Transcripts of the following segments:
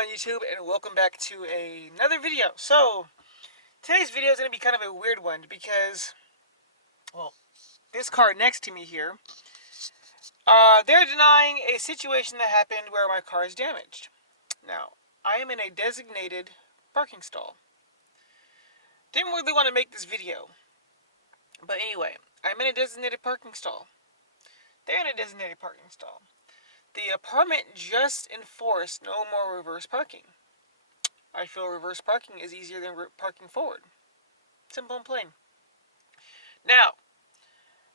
on YouTube, and welcome back to another video. So today's video is going to be kind of a weird one because, well, this car next to me here, they're denying a situation that happened where my car is damaged. Now, I am in a designated parking stall. Didn't really want to make this video, but anyway, I'm in a designated parking stall. They're in a designated parking stall. The apartment just enforced no more reverse parking. I feel reverse parking is easier than parking forward. Simple and plain. Now,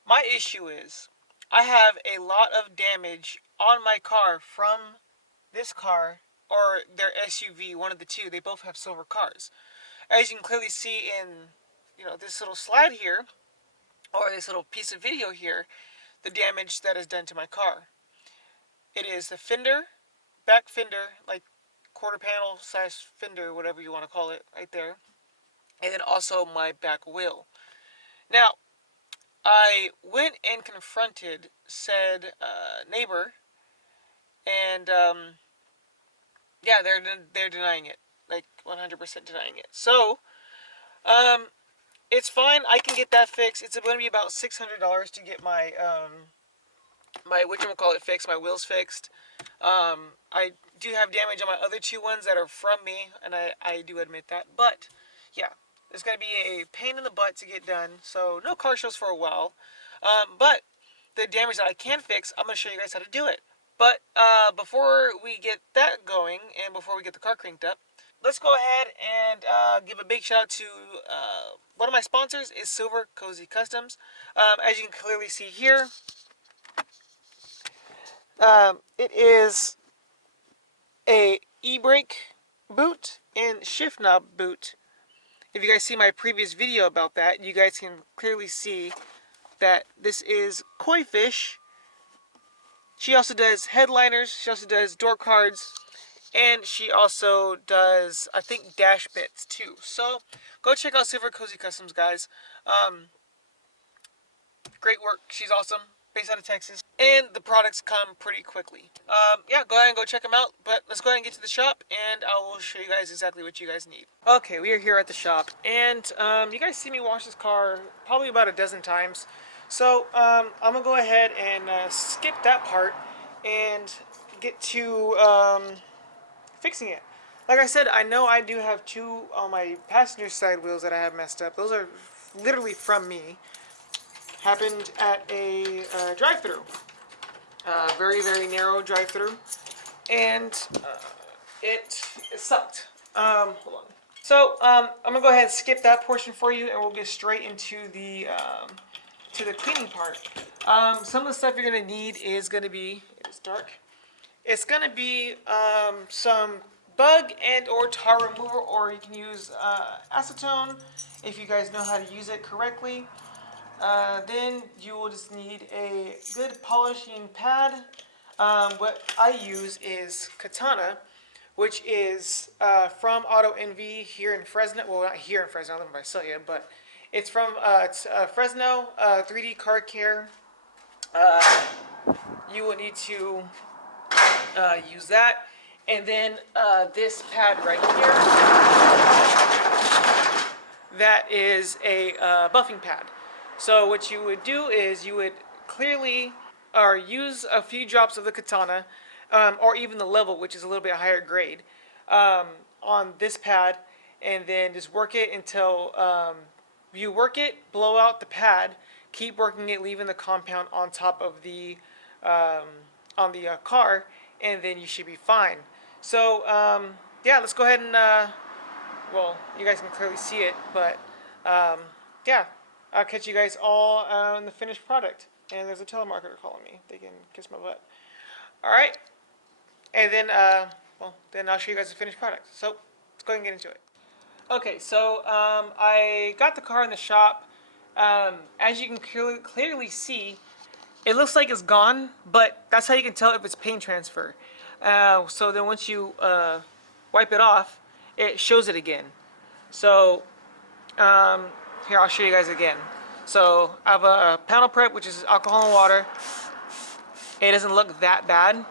my issue is I have a lot of damage on my car from this car or their SUV, one of the two. They both have silver cars. As you can clearly see in, this little slide here, or this little piece of video here, the damage that is done to my car. It is the fender, back fender, like quarter panel slash fender, whatever you want to call it, right there. And then also my back wheel. Now, I went and confronted said neighbor, and yeah, they're denying it, like 100% denying it. So, it's fine. I can get that fixed. It's going to be about $600 to get my my whatchamacallit fixed, my wheels fixed. I do have damage on my other two ones that are from me, and I do admit that. But yeah, it's going to be a pain in the butt to get done. So no car shows for a while. But the damage that I can fix, I'm going to show you guys how to do it. But before we get that going, and before we get the car cranked up, let's go ahead and give a big shout out to one of my sponsors is Silver Cozy Customs. As you can clearly see here, it is a e-brake boot and shift knob boot. If you guys see my previous video about that, you guys can clearly see that this is Koi Fish. She also does headliners, she also does door cards, and she also does, I think, dash bits too. So go check out Silver Cozy Customs, guys. Great work. She's awesome. Based out of Texas. And the products come pretty quickly. Yeah, go ahead and go check them out. But let's go ahead and get to the shop, and I will show you guys exactly what you guys need. Okay, we are here at the shop, and you guys see me wash this car probably about a dozen times. So I'm going to go ahead and skip that part and get to fixing it. Like I said, I know I do have two on my passenger side wheels that I have messed up. Those are literally from me. Happened at a drive-through. Very, very narrow drive-through. And it sucked. Hold on. So, I'm going to go ahead and skip that portion for you, and we'll get straight into the cleaning part. Some of the stuff you're going to need is going to be, it's dark, it's going to be some bug and or tar remover, or you can use acetone if you guys know how to use it correctly. Then you will just need a good polishing pad. What I use is Katana, which is from Auto Envy here in Fresno. Well, not here in Fresno, I live in Visalia, but it's from Fresno 3D Car Care. You will need to use that. And then this pad right here, that is a buffing pad. So what you would do is you would clearly use a few drops of the Katana, or even the level, which is a little bit higher grade, on this pad, and then just work it until you work it, blow out the pad, keep working it, leaving the compound on top of the car, and then you should be fine. So yeah, let's go ahead and well, you guys can clearly see it, but yeah, I'll catch you guys all on the finished product. And there's a telemarketer calling me. They can kiss my butt. Alright. And then, well, then I'll show you guys the finished product. So, let's go ahead and get into it. Okay, so I got the car in the shop. As you can clearly see, it looks like it's gone, but that's how you can tell if it's paint transfer. So then once you wipe it off, it shows it again. So, here, I'll show you guys again. So, I have a panel prep, which is alcohol and water. It doesn't look that bad.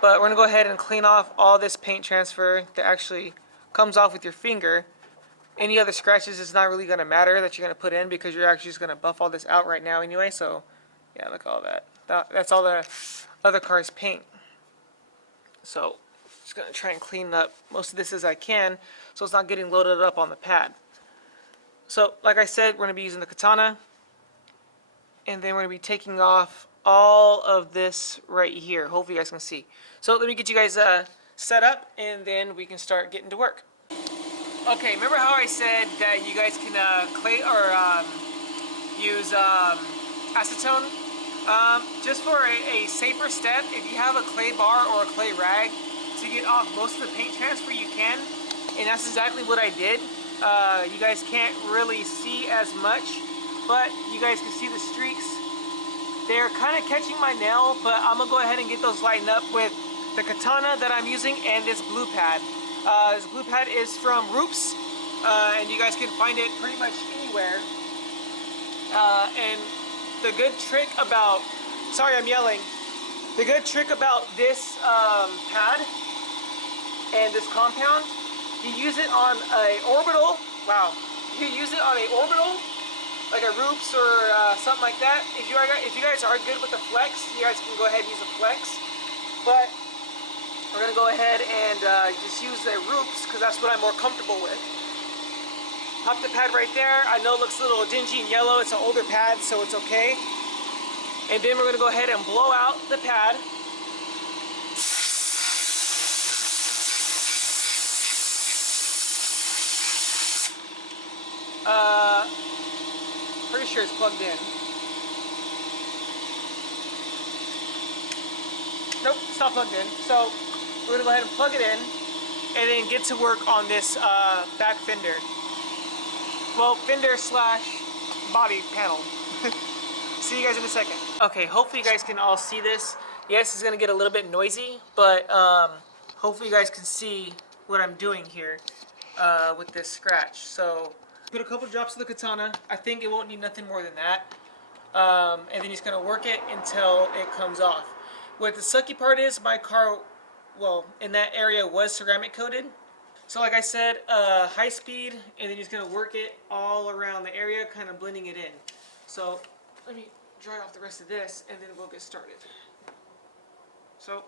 But we're going to go ahead and clean off all this paint transfer that actually comes off with your finger. Any other scratches is not really going to matter that you're going to put in because you're actually just going to buff all this out right now anyway. So yeah, look at all that. That's all the other car's paint. So just going to try and clean up most of this as I can so it's not getting loaded up on the pad. So like I said, we're going to be using the katana, and then we're going to be taking off all of this right here. Hopefully you guys can see. So let me get you guys set up, and then we can start getting to work. Okay, remember how I said that you guys can clay or use acetone? Just for a safer step, if you have a clay bar or a clay rag to get off most of the paint transfer, you can. And that's exactly what I did. You guys can't really see as much, but you guys can see the streaks. They're kind of catching my nail, but I'm going to go ahead and get those lightened up with the katana that I'm using and this glue pad. This glue pad is from Roops, and you guys can find it pretty much anywhere. And the good trick about, sorry I'm yelling, the good trick about this pad and this compound, you use it on a orbital, wow, you use it on a orbital, like a Roops or something like that. If you guys are good with the flex, you guys can go ahead and use a flex, but we're going to go ahead and just use the Roops because that's what I'm more comfortable with. Pop the pad right there. I know it looks a little dingy and yellow. It's an older pad, so it's okay. And then we're going to go ahead and blow out the pad. Pretty sure it's plugged in. Nope, it's not plugged in. So we're going to go ahead and plug it in and then get to work on this back fender. Well, fender slash body panel. See you guys in a second. Okay, hopefully you guys can all see this. Yes, it's going to get a little bit noisy, but hopefully you guys can see what I'm doing here with this scratch. So put a couple drops of the katana. I think it won't need nothing more than that. And then just going to work it until it comes off. What the sucky part is, my car, well, in that area was ceramic coated. So like I said, high speed, and then just going to work it all around the area, kind of blending it in. So let me dry off the rest of this, and then we'll get started. So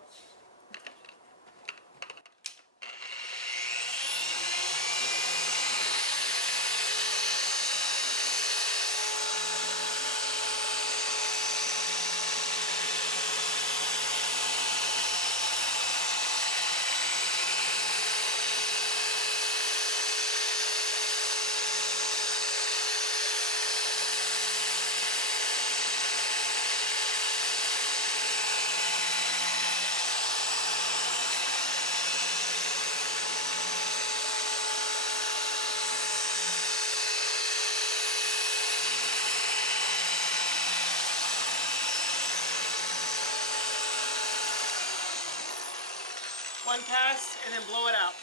one pass, and then blow it out.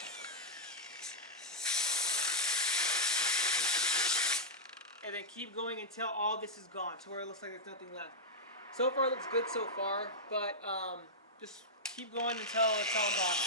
And then keep going until all this is gone, to where it looks like there's nothing left. So far it looks good so far, but just keep going until it's all gone.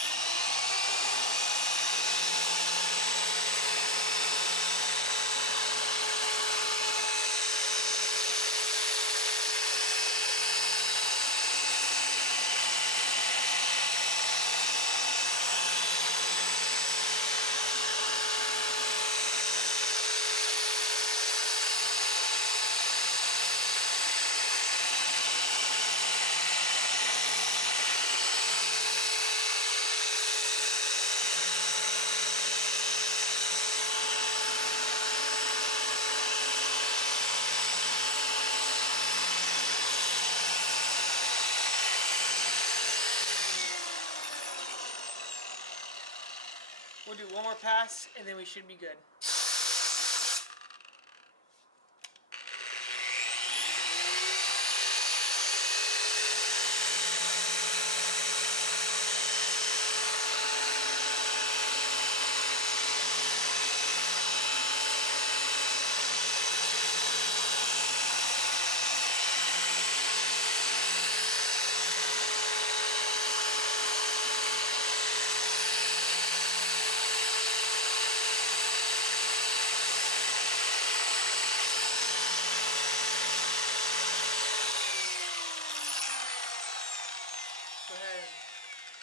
We'll do one more pass, and then we should be good.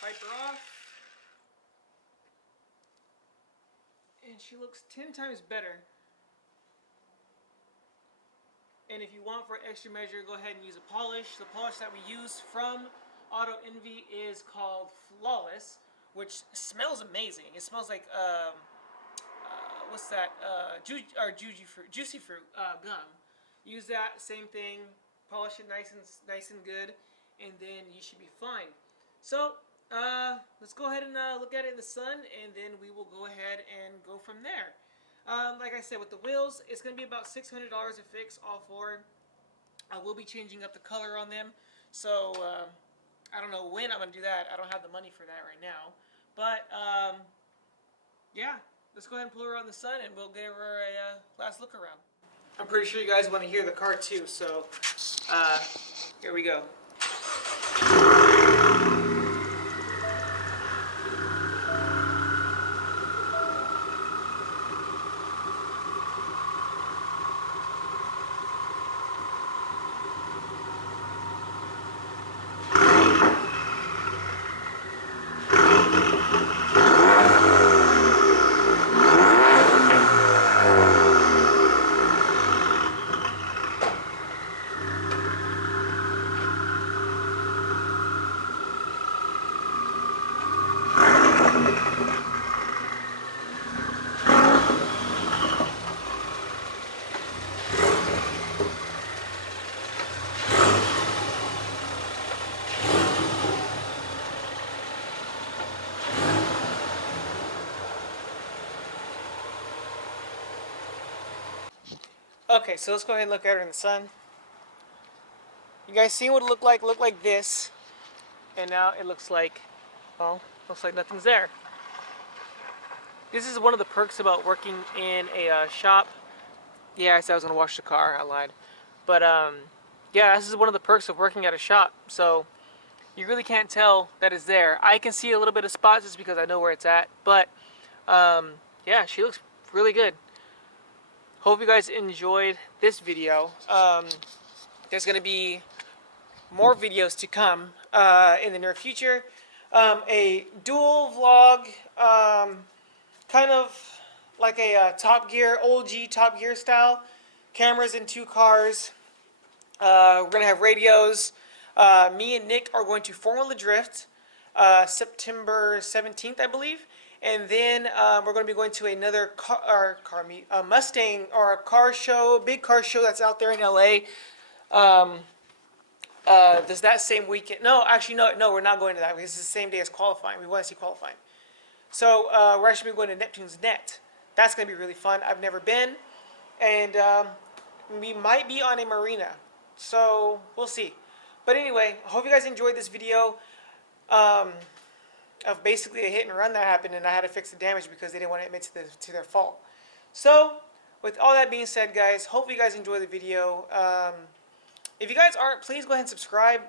wipe her off. And she looks 10 times better. And if you want for extra measure, go ahead and use a polish. The polish that we use from Auto Envy is called Flawless, which smells amazing. It smells like what's that? Juicy fruit gum. Use that same thing. Polish it nice and good, and then you should be fine. So let's go ahead and look at it in the sun, and then we will go ahead and go from there. Like I said, with the wheels, it's going to be about $600 to fix all four. I will be changing up the color on them, so I don't know when I'm going to do that. I don't have the money for that right now. But, yeah, let's go ahead and pull her on the sun, and we'll give her a last look around. I'm pretty sure you guys want to hear the car too, so here we go. Okay, so let's go ahead and look at her in the sun. You guys see what it looked like? It looked like this. And now it looks like, well, looks like nothing's there. This is one of the perks about working in a shop. Yeah, I said I was going to wash the car. I lied. But, yeah, this is one of the perks of working at a shop. So, you really can't tell that it's there. I can see a little bit of spots just because I know where it's at. But, yeah, she looks really good. Hope you guys enjoyed this video. There's going to be more videos to come in the near future. A dual vlog, kind of like a Top Gear, OG Top Gear style. Cameras in 2 cars. We're going to have radios. Me and Nick are going to Formula Drift September 17th, I believe. And then we're going to be going to another car meet, a Mustang or a car show, big car show that's out there in LA. Does that same weekend? No, actually, no, we're not going to that because it's the same day as qualifying. We want to see qualifying. So we're actually going to Neptune's Net. That's going to be really fun. I've never been. And we might be on a marina. So we'll see. But anyway, I hope you guys enjoyed this video. Of basically a hit and run that happened, and I had to fix the damage because they didn't want to admit to their fault. So, with all that being said, guys, hope you guys enjoy the video. If you guys aren't, please go ahead and subscribe.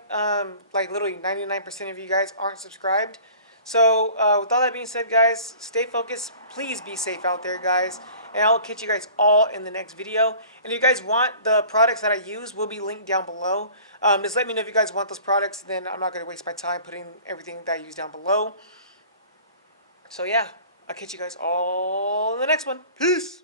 Like literally 99% of you guys aren't subscribed. So, with all that being said, guys, stay focused. Please be safe out there, guys. And I'll catch you guys all in the next video. And if you guys want the products that I use, will be linked down below. Just let me know if you guys want those products. Then I'm not going to waste my time putting everything that I use down below. So yeah, I'll catch you guys all in the next one. Peace!